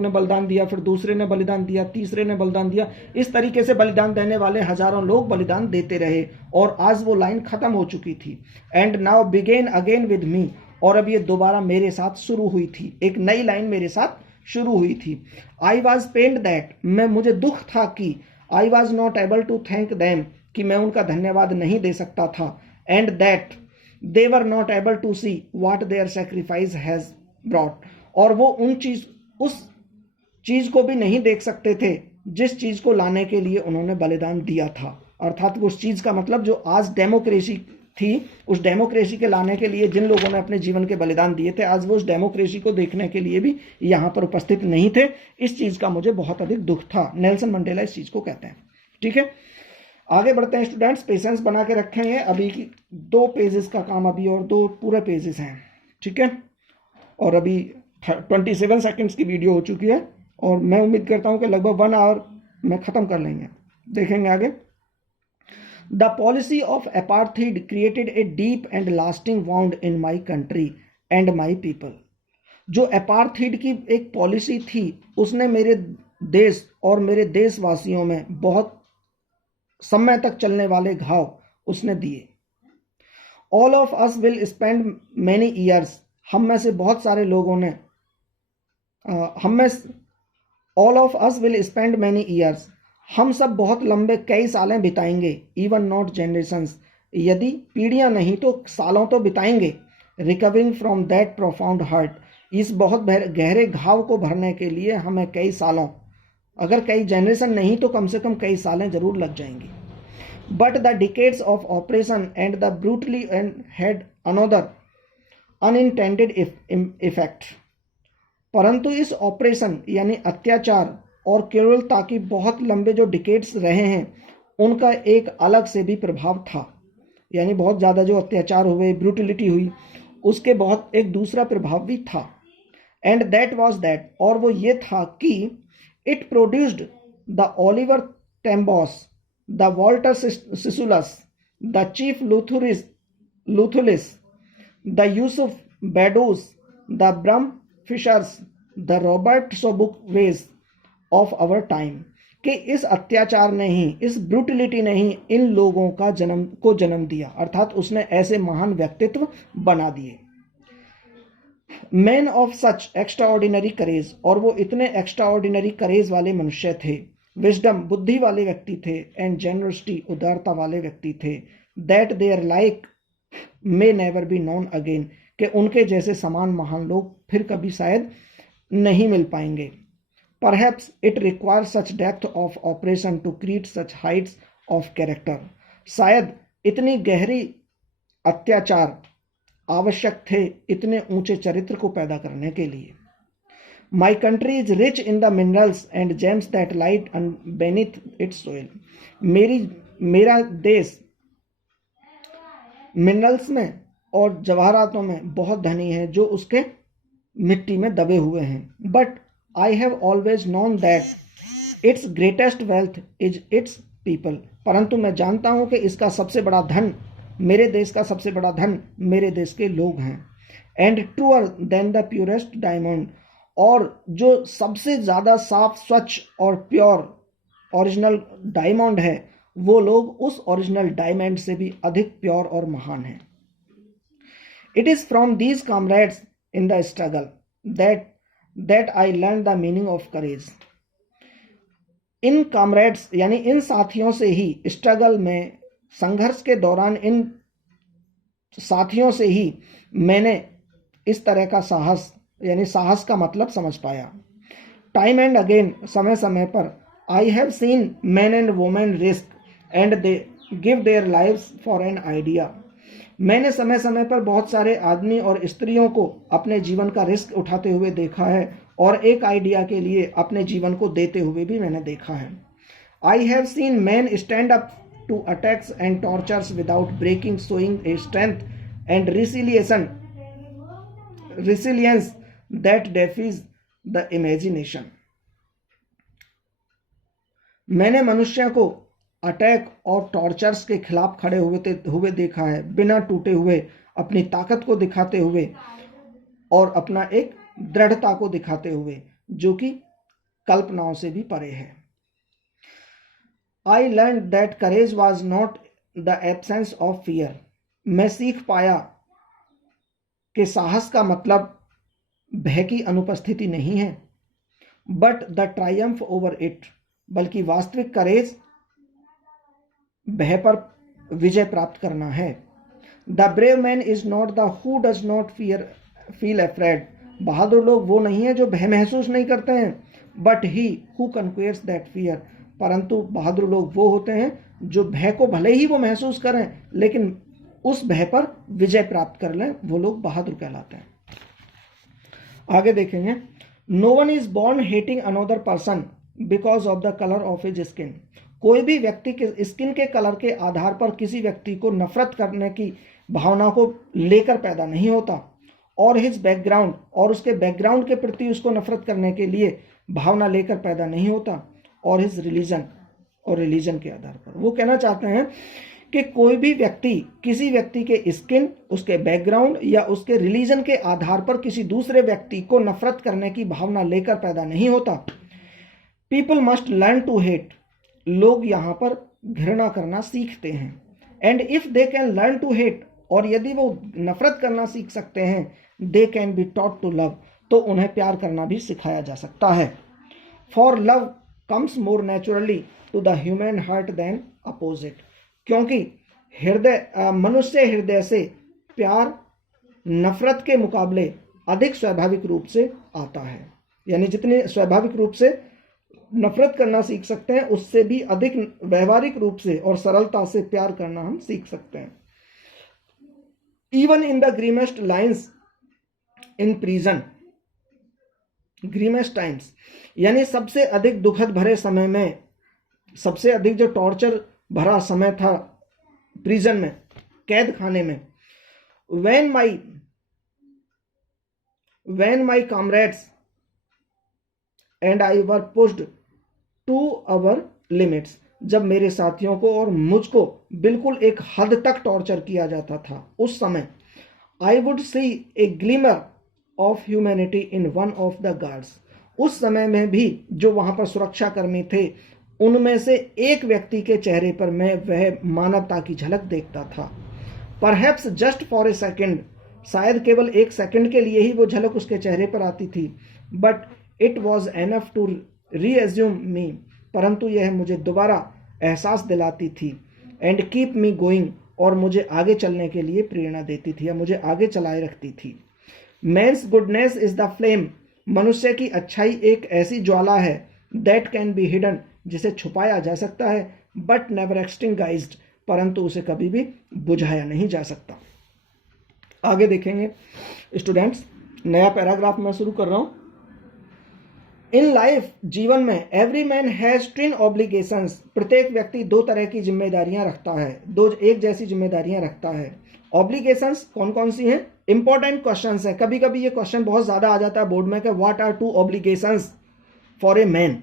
ने बलिदान दिया, फिर दूसरे ने बलिदान दिया, तीसरे ने बलिदान दिया, इस तरीके से बलिदान देने वाले हजारों लोग बलिदान देते रहे और आज वो लाइन खत्म हो चुकी थी। And now began again with me, और अब ये दोबारा मेरे साथ शुरू हुई थी, एक नई लाइन मेरे साथ शुरू हुई थी। आई वॉज पेन्ड दैट, मुझे दुख था कि I was not able to thank them, कि मैं उनका धन्यवाद नहीं दे सकता था। And that they were not able to see what their sacrifice has brought, और वो उस चीज को भी नहीं देख सकते थे जिस चीज को लाने के लिए उन्होंने बलिदान दिया था। अर्थात उस चीज का मतलब जो आज डेमोक्रेसी थी, उस डेमोक्रेसी के लाने के लिए जिन लोगों ने अपने जीवन के बलिदान दिए थे, आज वो उस डेमोक्रेसी को देखने के लिए भी यहाँ पर उपस्थित नहीं थे। इस चीज का मुझे बहुत अधिक दुख था। नेल्सन मंडेला इस चीज को कहते हैं। ठीक है, आगे बढ़ते हैं स्टूडेंट्स, पेशेंस बना के रखेंगे। अभी 2 पेजेस का काम अभी और 2 पूरे पेजेस हैं। ठीक है, और अभी 27 सेकंड्स की वीडियो हो चुकी है और मैं उम्मीद करता हूं कि लगभग 1 आवर में ख़त्म कर लेंगे। देखेंगे आगे। The policy of apartheid created a deep and lasting wound in my country and my people. जो अपार्थाइड की एक पॉलिसी थी, उसने मेरे देश और मेरे देशवासियों में बहुत समय तक चलने वाले घाव उसने दिए। All of us will spend many years, हम में से बहुत सारे लोगों ने all of us will spend many years, हम सब बहुत लंबे कई सालें बिताएंगे। इवन नॉट जनरेशंस, यदि पीढ़ियां नहीं तो सालों तो बिताएंगे। Recovering from that profound hurt, इस बहुत गहरे घाव को भरने के लिए हमें कई सालों, अगर कई जनरेशन नहीं तो कम से कम कई सालें जरूर लग जाएंगी। But the decades of operation and the brutally and had another unintended effect, परंतु इस ऑपरेशन यानी अत्याचार और क्रूरता की बहुत लंबे जो डिकेड्स रहे हैं, उनका एक अलग से भी प्रभाव था। यानी बहुत ज़्यादा जो अत्याचार हुए, ब्रूटलिटी हुई, उसके बहुत एक दूसरा प्रभाव भी था। एंड दैट वॉज दैट, और वो ये था कि it produced the Oliver Tambos, the Walter Sissulus, the Chief Luthulis, the Yusuf Badous, the Bram Fishers, the Robert Sobukways of our time, कि इस अत्याचार ने ही, इस ब्रूटलिटी ने ही इन लोगों का जन्म दिया, अर्थात उसने ऐसे महान व्यक्तित्व बना दिए। मैन ऑफ सच एक्स्ट्राऑर्डिनरी करेज, और वो इतने एक्स्ट्राऑर्डिनरी करेज वाले मनुष्य थे। विजडम, बुद्धि वाले व्यक्ति थे। एंड जेनरसिटी, उदारता वाले व्यक्ति थे। That their like may never be known again, कि उनके जैसे समान महान लोग फिर कभी शायद नहीं मिल पाएंगे। Perhaps it require such depth of oppression to create such heights of character, शायद इतनी गहरी अत्याचार आवश्यक थे इतने ऊंचे चरित्र को पैदा करने के लिए। My country is rich in the minerals and James that light beneath it's soil, मेरा देश मिनरल्स में और जवाहरातों में बहुत धनी है जो उसके मिट्टी में दबे हुए हैं। But I have always known that it's greatest wealth is it's people, परंतु मैं जानता हूं कि इसका सबसे बड़ा धन, मेरे देश का सबसे बड़ा धन मेरे देश के लोग हैं। And truer than the purest diamond, और जो सबसे ज़्यादा साफ, स्वच्छ और प्योर ओरिजिनल डायमंड है, वो लोग उस ओरिजिनल डायमंड से भी अधिक प्योर और महान हैं। It is from these comrades in the struggle that I learn the meaning of courage. In comrades यानी इन साथियों से ही, स्ट्रगल में, संघर्ष के दौरान इन साथियों से ही मैंने इस तरह का साहस, यानी साहस का मतलब समझ पाया। टाइम एंड अगेन, समय समय पर, आई have seen man and women risk and they give their lives for an idea. मैंने समय समय पर बहुत सारे आदमी और स्त्रियों को अपने जीवन का रिस्क उठाते हुए देखा है और एक आइडिया के लिए अपने जीवन को देते हुए भी मैंने देखा है। I have seen man stand up to attacks and tortures without breaking, showing a strength and resilience that defies the imagination। मैंने मनुष्य को अटैक और टॉर्चर्स के खिलाफ खड़े हुए देखा है, बिना टूटे हुए, अपनी ताकत को दिखाते हुए और अपना एक दृढ़ता को दिखाते हुए, जो कि कल्पनाओं से भी परे है। I learn that courage was not the absence of fear. मैं सीख पाया कि साहस का मतलब भय की अनुपस्थिति नहीं है, but the triumph over it, बल्कि वास्तविक करेज भय पर विजय प्राप्त करना है। The brave man is not the who does not feel afraid. बहादुर लोग वो नहीं है जो भय महसूस नहीं करते हैं, but he who conquers that fear. परंतु बहादुर लोग वो होते हैं जो भय को भले ही वो महसूस करें, लेकिन उस भय पर विजय प्राप्त कर लें, वो लोग बहादुर कहलाते हैं। आगे देखेंगे, no one is born hating another person because of the colour of his skin. कोई भी व्यक्ति के स्किन के कलर के आधार पर किसी व्यक्ति को नफरत करने की भावना को लेकर पैदा नहीं होता, और हिज बैकग्राउंड, और उसके बैकग्राउंड के प्रति उसको नफरत करने के लिए भावना लेकर पैदा नहीं होता, और हिज रिलीजन, और रिलीजन के आधार पर। वो कहना चाहते हैं कि कोई भी व्यक्ति किसी व्यक्ति के स्किन, उसके बैकग्राउंड या उसके रिलीजन के आधार पर किसी दूसरे व्यक्ति को नफरत करने की भावना लेकर पैदा नहीं होता। People must learn to hate. लोग यहाँ पर घृणा करना सीखते हैं। And if they can learn to hate, और यदि वो नफरत करना सीख सकते हैं, they can be taught to love, तो उन्हें प्यार करना भी सिखाया जा सकता है। For love comes more naturally to the human heart than opposite. क्योंकि मनुष्य हृदय से प्यार नफरत के मुकाबले अधिक स्वाभाविक रूप से आता है। यानी जितने स्वाभाविक रूप से नफरत करना सीख सकते हैं, उससे भी अधिक व्यवहारिक रूप से और सरलता से प्यार करना हम सीख सकते हैं। Even in the grimmest lines in prison, grimmest times, यानी सबसे अधिक दुखद भरे समय में, सबसे अधिक जो टॉर्चर भरा समय था प्रिजन में, कैद खाने में, when my comrades and I were pushed to our limits, जब मेरे साथियों को और मुझको बिल्कुल एक हद तक टॉर्चर किया जाता था, उस समय I would see a glimmer of humanity in one of the guards। उस समय में भी जो वहां पर सुरक्षाकर्मी थे, उनमें से एक व्यक्ति के चेहरे पर मैं वह मानवता की झलक देखता था। Perhaps just for a second, शायद केवल एक सेकंड के लिए ही वो झलक उसके चेहरे पर आती थी। But it was enough to resume me, परंतु यह मुझे दोबारा एहसास दिलाती थी। एंड कीप मी गोइंग, और मुझे आगे चलने के लिए प्रेरणा देती थी या मुझे आगे चलाए रखती थी। Man's goodness is the flame, मनुष्य की अच्छाई एक ऐसी ज्वाला है, दैट कैन बी हिडन, जिसे छुपाया जा सकता है, बट नेवर एक्सटिंग्विश्ड, परंतु उसे कभी भी बुझाया नहीं जा सकता। आगे देखेंगे स्टूडेंट्स, नया पैराग्राफ मैं शुरू कर रहा हूं। इन लाइफ, जीवन में, every man has twin obligations, प्रत्येक व्यक्ति दो तरह की जिम्मेदारियां रखता है, दो एक जैसी जिम्मेदारियां रखता है। ऑब्लिगेशंस कौन कौन सी हैं? इंपॉर्टेंट क्वेश्चंस है, कभी कभी ये क्वेश्चन बहुत ज्यादा आ जाता है बोर्ड में कि what are two obligations for a man,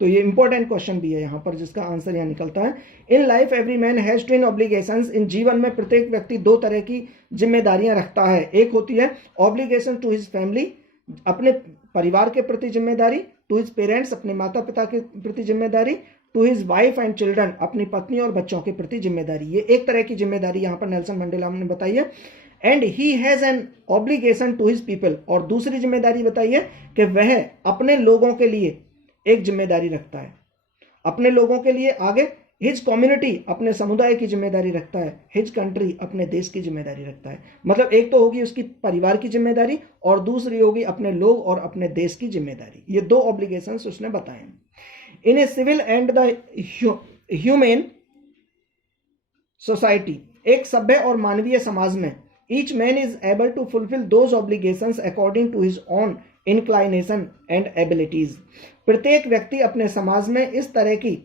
तो ये इंपॉर्टेंट क्वेश्चन भी है यहाँ पर जिसका आंसर यहाँ निकलता है। In life every man has twin obligations, इन जीवन में प्रत्येक व्यक्ति दो तरह की जिम्मेदारियां रखता है। एक होती है ऑब्लिगेशन टू हिज फैमिली, अपने परिवार के प्रति जिम्मेदारी, टू हिज पेरेंट्स, अपने माता पिता के प्रति जिम्मेदारी, to his wife and children, अपनी पत्नी और बच्चों के प्रति जिम्मेदारी। ये एक तरह की जिम्मेदारी यहाँ पर नेल्सन मंडेला ने बताई है। And he has an obligation to his people, और दूसरी जिम्मेदारी बताइए कि वह अपने लोगों के लिए एक जिम्मेदारी रखता है, अपने लोगों के लिए। आगे हिज कम्युनिटी, अपने समुदाय की जिम्मेदारी रखता है। हिज कंट्री, अपने देश की जिम्मेदारी रखता है। मतलब एक तो होगी उसकी परिवार की जिम्मेदारी और दूसरी होगी अपने लोग और अपने देश की जिम्मेदारी। ये दो ऑब्लिगेशंस उसने बताए। In a civil and the human society, एक सभ्य और मानवीय समाज में, each man is able to fulfil those obligations according to his own inclination and abilities. प्रत्येक व्यक्ति अपने समाज में इस तरह की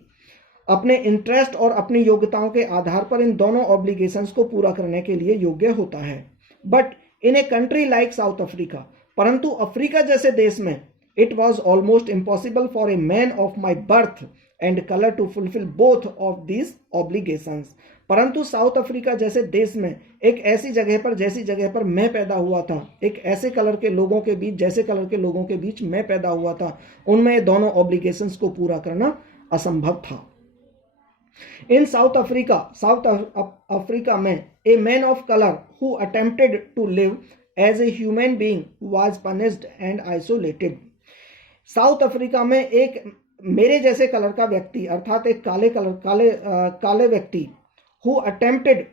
अपने इंटरेस्ट और अपनी योग्यताओं के आधार पर इन दोनों ऑब्लिगेशंस को पूरा करने के लिए योग्य होता है। But in a country like South Africa, परंतु अफ्रीका जैसे देश में, it was almost impossible for a man of my birth and colour to fulfil both of these obligations. परंतु साउथ अफ्रीका जैसे देश में, एक ऐसी जगह पर जैसी जगह पर मैं पैदा हुआ था, एक ऐसे कलर के लोगों के बीच जैसे कलर के लोगों के बीच मैं पैदा हुआ था, उनमें दोनों ऑब्लिगेशंस को पूरा करना असंभव था। इन साउथ अफ्रीका में, a man of colour who attempted to live as a human being was punished and isolated. South Africa में एक मेरे जैसे कलर का व्यक्ति, अर्थात एक काले व्यक्ति, who attempted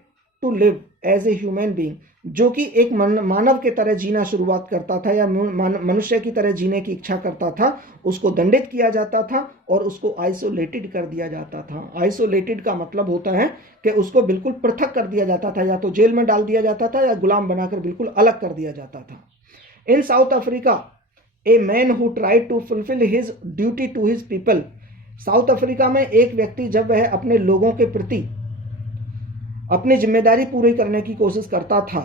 to live as a human being, जो कि एक मानव के तरह जीना शुरुआत करता था या मनुष्य की तरह जीने की इच्छा करता था, उसको दंडित किया जाता था और उसको आइसोलेटेड कर दिया जाता था। आइसोलेटेड का मतलब होता है कि उसको बिल्कुल पृथक कर दिया जाता था, या तो जेल में डाल दिया जाता था या गुलाम बनाकर बिल्कुल अलग कर दिया जाता था। In South Africa, a man who tried to fulfil his duty to his people. South Africa में एक व्यक्ति जब वह अपने लोगों के प्रति अपनी जिम्मेदारी पूरी करने की कोशिश करता था,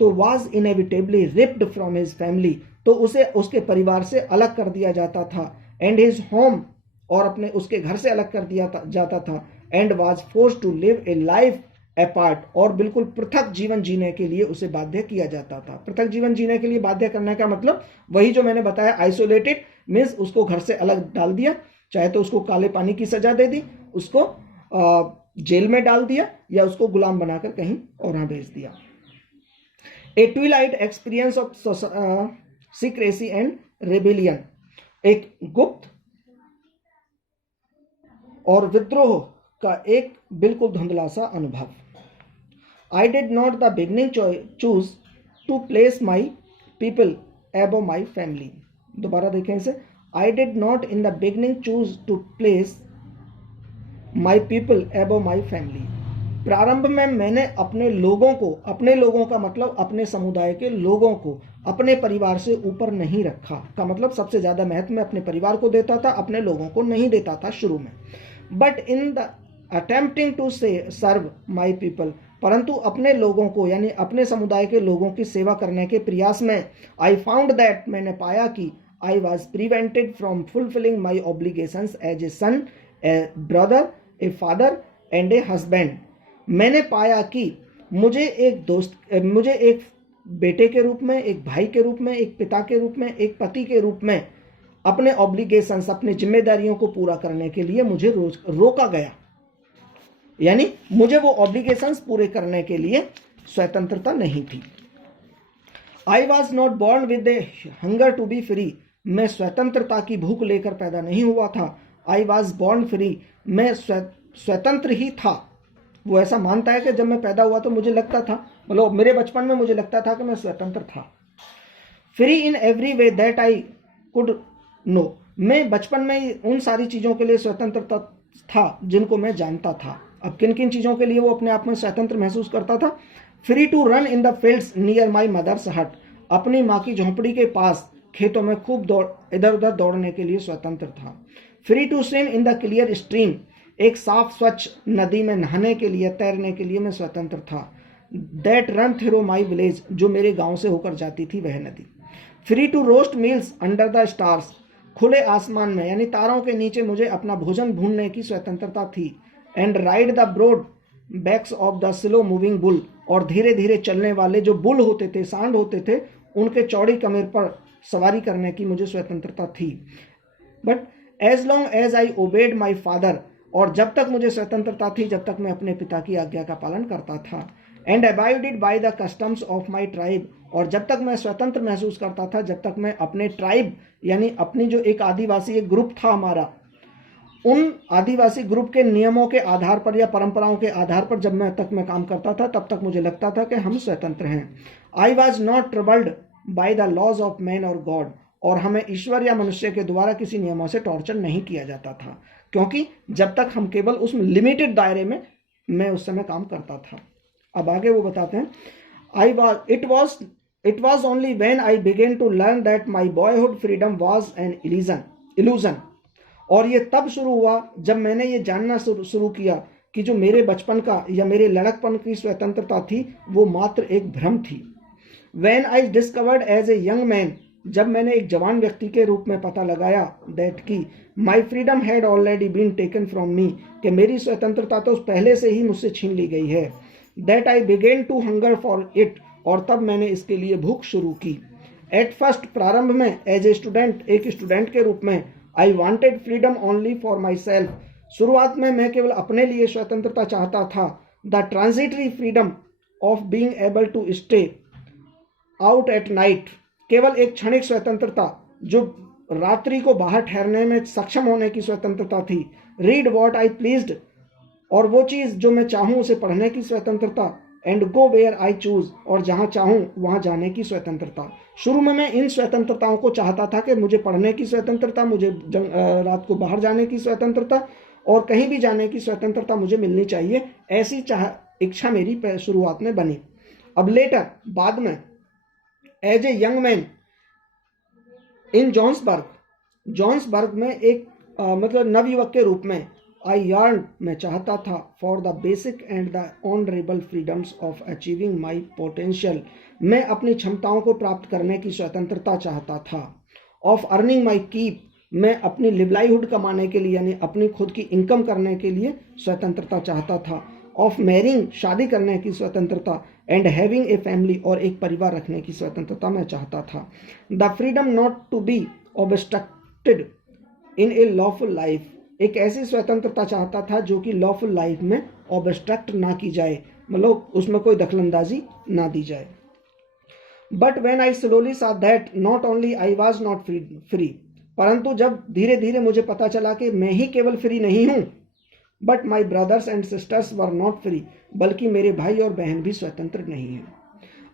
तो was inevitably ripped from his family, तो उसे उसके परिवार से अलग कर दिया जाता था, एंड हिज होम, और अपने उसके घर से अलग कर दिया जाता था, and was forced to live a life apart, और बिल्कुल पृथक जीवन जीने के लिए उसे बाध्य किया जाता था। पृथक जीवन जीने के लिए बाध्य करने का मतलब वही जो मैंने बताया, आइसोलेटेड मीन्स उसको घर से अलग डाल दिया, चाहे तो उसको काले पानी की सजा दे दी, उसको जेल में डाल दिया, या उसको गुलाम बनाकर कहीं और भेज दिया। A twilight experience of secrecy and rebellion, एक गुप्त और विद्रोह का एक बिल्कुल धुंधला सा अनुभव। I did not the beginning choose to place my people above my family. दोबारा देखें इसे, I did not in the beginning choose to place my people above my family. प्रारंभ में मैंने अपने लोगों का मतलब अपने समुदाय के लोगों को अपने परिवार से ऊपर नहीं रखा, का मतलब सबसे ज्यादा महत्व मैं अपने परिवार को देता था, अपने लोगों को नहीं देता था शुरू में। But in the attempting to serve my people, परंतु अपने लोगों को यानी अपने समुदाय के लोगों की सेवा करने के प्रयास में, आई फाउंड दैट, मैंने पाया कि I was prevented from fulfilling my obligations as a son, a brother, a father and a husband. मैंने पाया कि मुझे एक बेटे के रूप में, एक भाई के रूप में, एक पिता के रूप में, एक पति के रूप में अपने ऑब्लिगेशंस, अपनी जिम्मेदारियों को पूरा करने के लिए मुझे रोका गया, यानी मुझे वो ऑब्लिगेशंस पूरे करने के लिए स्वतंत्रता नहीं थी। I was not born with a hunger to be free, मैं स्वतंत्रता की भूख लेकर पैदा नहीं हुआ था। आई वॉज बॉर्न फ्री, मैं स्वतंत्र ही था। वो ऐसा मानता है कि जब मैं पैदा हुआ तो मुझे लगता था, मतलब मेरे बचपन में मुझे लगता था कि मैं स्वतंत्र था। Free in every way that I could know, मैं बचपन में उन सारी चीज़ों के लिए स्वतंत्र था जिनको मैं जानता था। अब किन किन चीज़ों के लिए वो अपने आप में स्वतंत्र महसूस करता था? Free to run in the fields near my mother's hut, अपनी माँ की झोंपड़ी के पास खेतों में खूब इधर उधर दौड़ने के लिए स्वतंत्र था। Free to swim in the clear stream, एक साफ स्वच्छ नदी में नहाने के लिए, तैरने के लिए मैं स्वतंत्र था। That run through my village, जो मेरे गांव से होकर जाती थी वह नदी। Free to roast meals under the stars, खुले आसमान में यानी तारों के नीचे मुझे अपना भोजन भूनने की स्वतंत्रता थी। And ride the broad backs of the slow moving bull, और धीरे धीरे चलने वाले जो बुल होते थे, सांड होते थे, उनके चौड़ी कमर पर सवारी करने की मुझे स्वतंत्रता थी। But as long as I obeyed my father, और जब तक मुझे स्वतंत्रता थी जब तक मैं अपने पिता की आज्ञा का पालन करता था। And abided by the customs of my tribe, और जब तक मैं स्वतंत्र महसूस करता था जब तक मैं अपने ट्राइब यानी अपनी जो एक आदिवासी एक ग्रुप था हमारा, उन आदिवासी ग्रुप के नियमों के आधार पर या परंपराओं के आधार पर जब मैं काम करता था तब तक मुझे लगता था कि हम स्वतंत्र हैं। I was not troubled by the laws of man or God, और हमें ईश्वर या मनुष्य के द्वारा किसी नियमों से टॉर्चर नहीं किया जाता था, क्योंकि जब तक हम केवल उस लिमिटेड दायरे में मैं उस समय काम करता था। अब आगे वो बताते हैं, it was only when I began to learn that my boyhood freedom was an illusion, और ये तब शुरू हुआ जब मैंने ये जानना शुरू किया कि जो मेरे बचपन का या मेरे लड़कपन की स्वतंत्रता थी वो मात्र एक भ्रम थी। When I discovered as a young man, जब मैंने एक जवान व्यक्ति के रूप में पता लगाया दैट की my freedom had already been taken from me, कि मेरी स्वतंत्रता तो पहले से ही मुझसे छीन ली गई है। That I began to hunger for it, और तब मैंने इसके लिए भूख शुरू की। एट फर्स्ट, प्रारंभ में एज ए स्टूडेंट, एक स्टूडेंट के रूप में, I wanted freedom only for my self, शुरुआत में मैं केवल अपने लिए स्वतंत्रता चाहता था। The transitory freedom of being able to stay out at night, केवल एक क्षणिक स्वतंत्रता जो रात्रि को बाहर ठहरने में सक्षम होने की स्वतंत्रता थी। रीड वॉट आई प्लीज्ड, और वो चीज़ जो मैं चाहूँ उसे पढ़ने की स्वतंत्रता। And go where I choose, और जहाँ चाहूँ वहाँ जाने की स्वतंत्रता। शुरू में मैं इन स्वतंत्रताओं को चाहता था कि मुझे पढ़ने की स्वतंत्रता, मुझे रात को बाहर जाने की स्वतंत्रता और कहीं भी जाने की स्वतंत्रता मुझे मिलनी चाहिए, ऐसी इच्छा मेरी शुरुआत में बनी। अब लेटर, बाद में, as a young man in Johannesburg में एक मतलब नवयुवक के रूप में, आई यार्न, मैं चाहता था, for the basic and the honourable freedoms of achieving my potential, मैं अपनी क्षमताओं को प्राप्त करने की स्वतंत्रता चाहता था। ऑफ अर्निंग माई कीप, मैं अपनी लिवलाइहुड कमाने के लिए यानी अपनी खुद की इनकम करने के लिए स्वतंत्रता चाहता था। ऑफ मैरिंग, शादी करने की स्वतंत्रता। एंड हैविंग ए फैमिली, और एक परिवार रखने की स्वतंत्रता मैं चाहता था। The freedom not to be obstructed in a lawful life, एक ऐसी स्वतंत्रता चाहता था जो कि लॉफुल लाइफ में ऑब्स्ट्रक्ट ना की जाए, मतलब उसमें कोई दखलंदाजी ना दी जाए। But when I slowly saw that not only I was not free, परंतु जब धीरे धीरे मुझे पता चला कि मैं ही केवल फ्री नहीं हूँ, but my brothers and sisters were not free, बल्कि मेरे भाई और बहन भी स्वतंत्र नहीं हैं।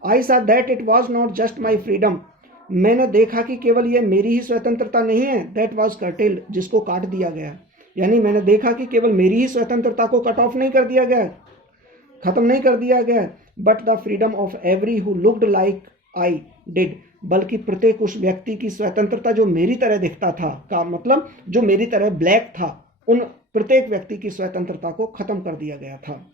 I saw that it was not just my freedom, मैंने देखा कि केवल ये मेरी ही स्वतंत्रता नहीं है, दैट वॉज कर्टेल्ड, जिसको काट दिया गया। यानी मैंने देखा कि केवल मेरी ही स्वतंत्रता को कट ऑफ नहीं कर दिया गया, खत्म नहीं कर दिया गया, but the freedom of every who looked like I did, बल्कि प्रत्येक उस व्यक्ति की स्वतंत्रता जो मेरी तरह दिखता था, का मतलब जो मेरी तरह ब्लैक था, उन प्रत्येक व्यक्ति की स्वतंत्रता को खत्म कर दिया गया था।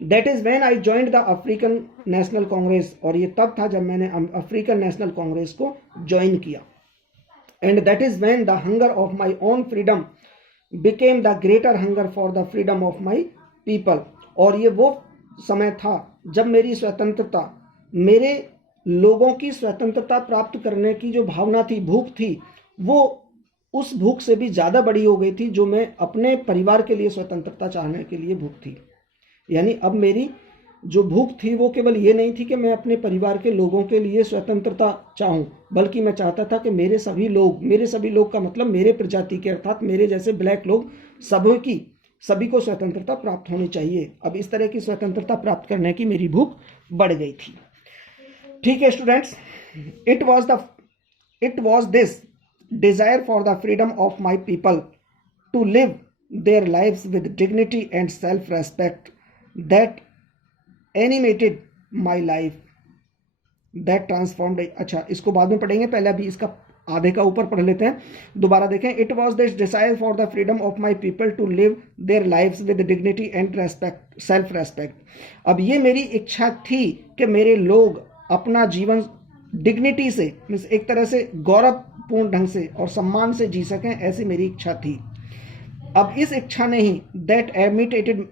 That is when I joined the African National Congress, और ये तब था जब मैंने अफ्रीकन नेशनल कांग्रेस को ज्वाइन किया। And that is when the hunger of my own freedom became the greater hunger for the freedom of my people, और ये वो समय था जब मेरी स्वतंत्रता, मेरे लोगों की स्वतंत्रता प्राप्त करने की जो भावना थी, भूख थी, वो उस भूख से भी ज़्यादा बड़ी हो गई थी जो मैं अपने परिवार के लिए स्वतंत्रता चाहने के लिए भूख थी। यानी अब मेरी जो भूख थी वो केवल ये नहीं थी कि मैं अपने परिवार के लोगों के लिए स्वतंत्रता चाहूँ, बल्कि मैं चाहता था कि मेरे सभी लोग का मतलब मेरे प्रजाति के, अर्थात मेरे जैसे ब्लैक लोग, सभी को स्वतंत्रता प्राप्त होनी चाहिए। अब इस तरह की स्वतंत्रता प्राप्त करने की मेरी भूख बढ़ गई थी। ठीक है students, it was this desire for the freedom of my people to live their lives with dignity and self-respect that animated my life, that transformed। अच्छा, इसको बाद में पढ़ेंगे, पहले अभी इसका आधे का ऊपर पढ़ लेते हैं, दोबारा देखें। It was this desire for the freedom of my people to live their lives with dignity and respect, self respect. अब ये मेरी इच्छा थी कि मेरे लोग अपना जीवन डिग्निटी से, एक तरह से गौरवपूर्ण ढंग से और सम्मान से जी सकें, ऐसी मेरी इच्छा थी। अब इस इच्छा ने ही दैट एनिमेटेड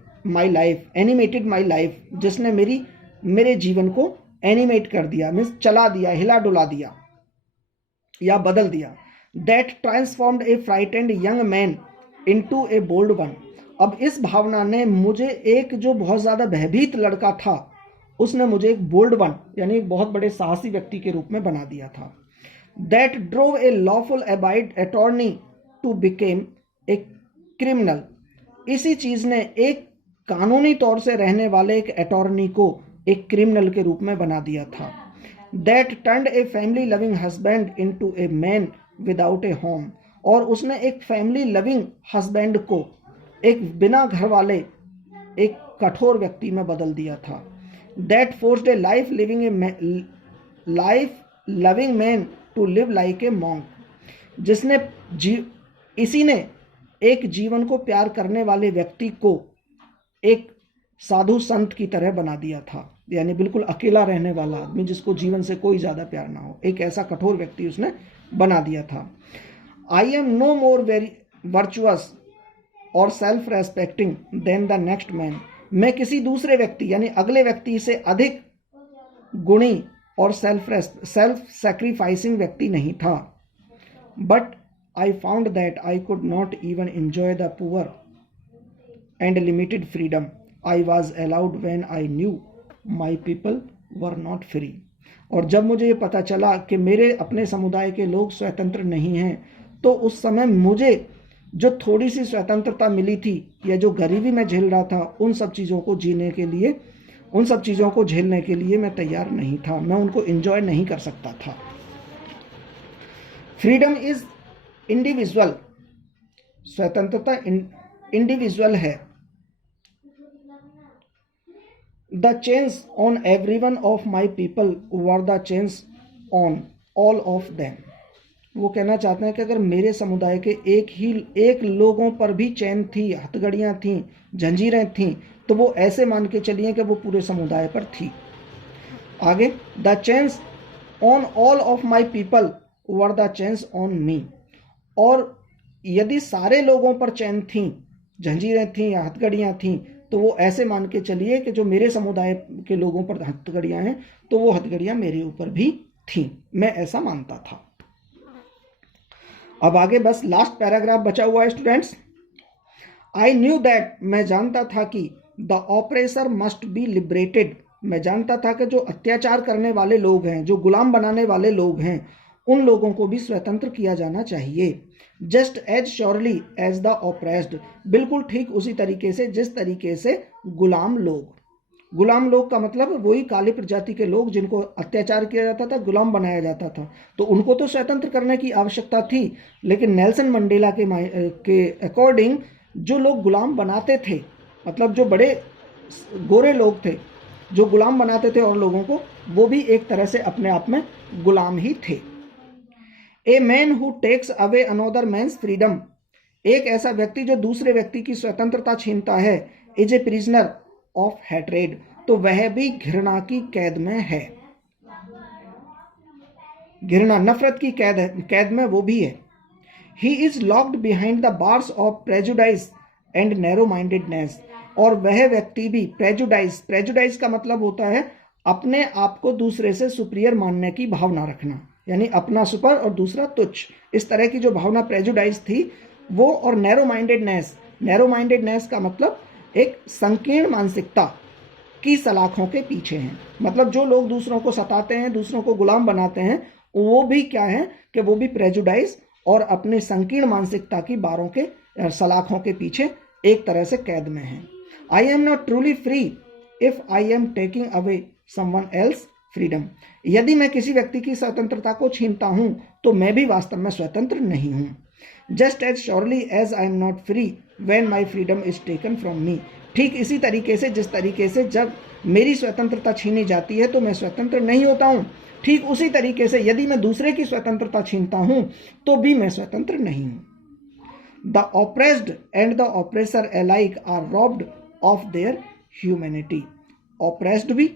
माई लाइफ, जिसने मेरे जीवन को एनिमेट कर दिया, मीन्स चला दिया, हिला डुला दिया। या बदल दिया। That transformed a frightened young man into a bold one. अब इस भावना ने मुझे एक जो बहुत ज़्यादा भयभीत लड़का था उसने मुझे एक बोल्ड वन यानी एक बहुत बड़े साहसी व्यक्ति के रूप में बना दिया था। That drove a lawful abide attorney to became a criminal. इसी चीज़ ने एक कानूनी तौर से रहने वाले एक अटॉर्नी को एक क्रिमिनल के रूप में बना दिया था। That turned a family loving husband into a man without A home. और उसने एक फैमिली लविंग हस्बैंड को एक बिना घर वाले एक कठोर व्यक्ति में बदल दिया था। That forced a life loving man to live like a monk. जिसने इसी ने एक जीवन को प्यार करने वाले व्यक्ति को एक साधु संत की तरह बना दिया था, यानी बिल्कुल अकेला रहने वाला आदमी जिसको जीवन से कोई ज़्यादा प्यार ना हो, एक ऐसा कठोर व्यक्ति उसने बना दिया था। I am no more very virtuous or self respecting than the next man. मैं किसी दूसरे व्यक्ति यानी अगले व्यक्ति से अधिक गुणी और सेल्फ सैक्रिफाइसिंग व्यक्ति नहीं था। But I found that I could not even enjoy the poor and limited freedom I was allowed when I knew my people were not free. और जब मुझे ये पता चला कि मेरे अपने समुदाय के लोग स्वतंत्र नहीं हैं, तो उस समय मुझे जो थोड़ी सी स्वतंत्रता मिली थी या जो गरीबी में झेल रहा था, उन सब चीज़ों को जीने के लिए, उन सब चीज़ों को झेलने के लिए मैं तैयार नहीं था, मैं उनको एंजॉय नहीं कर सकता था। Freedom is individual. स्वतंत्रता इंडिविजुअल है। The change on everyone of my people were the change on all of them. वो कहना चाहते हैं कि अगर मेरे समुदाय के एक लोगों पर भी चैन थी, हथकड़ियाँ थीं, जंजीरें थीं, तो वो ऐसे मान के चलिए कि वो पूरे समुदाय पर थी। आगे, the change on all of my people were the change on me. और यदि सारे लोगों पर चैन थीं, जंजीरें थीं या हथकड़ियाँ थीं, तो वो ऐसे मान के चलिए कि जो मेरे समुदाय के लोगों पर हथकड़ियाँ हैं, तो वो हथकड़ियाँ मेरे ऊपर भी थीं। मैं ऐसा मानता था। अब आगे बस लास्ट पैराग्राफ बचा हुआ है स्टूडेंट्स। आई न्यू दैट, मैं जानता था कि the oppressor must be liberated. मैं जानता था कि जो अत्याचार करने वाले लोग हैं, जो गुलाम बनाने वाले लोग हैं, उन लोगों को भी स्वतंत्र किया जाना चाहिए। Just as surely as the oppressed. बिल्कुल ठीक उसी तरीके से जिस तरीके से गुलाम लोग का मतलब वही काली प्रजाति के लोग जिनको अत्याचार किया जाता था, गुलाम बनाया जाता था, तो उनको तो स्वतंत्र करने की आवश्यकता थी। लेकिन नेल्सन मंडेला के अकॉर्डिंग जो लोग गुलाम बनाते थे, मतलब जो बड़े गोरे लोग थे जो गुलाम बनाते थे और लोगों को, वो भी एक तरह से अपने आप में गुलाम ही थे। A man who takes away another man's freedom. एक ऐसा व्यक्ति जो दूसरे व्यक्ति की स्वतंत्रता छीनता है, is a prisoner of hatred. तो वह भी घृणा की कैद में है। घृणा, नफरत की कैद में वो भी है। He is locked behind the bars of prejudice and narrow mindedness. और वह व्यक्ति भी प्रेजुडाइज का मतलब होता है अपने आप को दूसरे से सुपीरियर मानने की भावना रखना, यानी अपना सुपर और दूसरा तुच्छ, इस तरह की जो भावना प्रेजुडाइज थी वो। और नैरो माइंडेडनेस का मतलब एक संकीर्ण मानसिकता की सलाखों के पीछे हैं। मतलब जो लोग दूसरों को सताते हैं, दूसरों को गुलाम बनाते हैं, वो भी क्या है कि वो भी प्रेजुडाइज और अपने संकीर्ण मानसिकता की बारों के सलाखों के पीछे एक तरह से कैद में हैं। आई am not truly free if I am taking away someone else freedom. यदि मैं किसी व्यक्ति की स्वतंत्रता को छीनता हूं तो मैं भी वास्तव में स्वतंत्र नहीं हूं। Just as surely as I am not free when my freedom is taken from me. ठीक इसी तरीके से जिस तरीके से जब मेरी स्वतंत्रता छीनी जाती है तो मैं स्वतंत्र नहीं होता हूँ, ठीक उसी तरीके से यदि मैं दूसरे की स्वतंत्रता छीनता हूँ तो भी मैं स्वतंत्र नहीं हूँ। The oppressed and the oppressor alike are robbed of their humanity. Oppressed भी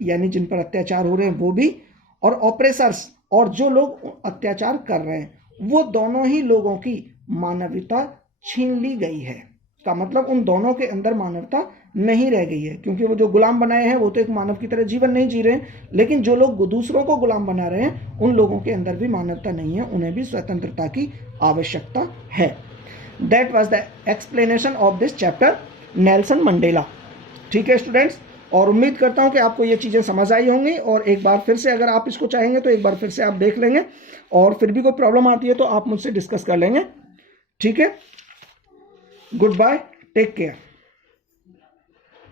यानी जिन पर अत्याचार हो रहे हैं वो भी, और ऑप्रेसर्स और जो लोग अत्याचार कर रहे हैं, वो दोनों ही लोगों की मानवता छीन ली गई है। का मतलब उन दोनों के अंदर मानवता नहीं रह गई है, क्योंकि वो जो गुलाम बनाए हैं वो तो एक मानव की तरह जीवन नहीं जी रहे हैं, लेकिन जो लोग दूसरों को गुलाम बना रहे हैं उन लोगों के अंदर भी मानवता नहीं है, उन्हें भी स्वतंत्रता की आवश्यकता है। That was the explanation of this chapter Nelson Mandela. ठीक है स्टूडेंट्स, और उम्मीद करता हूं कि आपको ये चीज़ें समझ आई होंगी, और एक बार फिर से अगर आप इसको चाहेंगे तो एक बार फिर से आप देख लेंगे, और फिर भी कोई प्रॉब्लम आती है तो आप मुझसे डिस्कस कर लेंगे। ठीक है, गुड बाय, टेक केयर।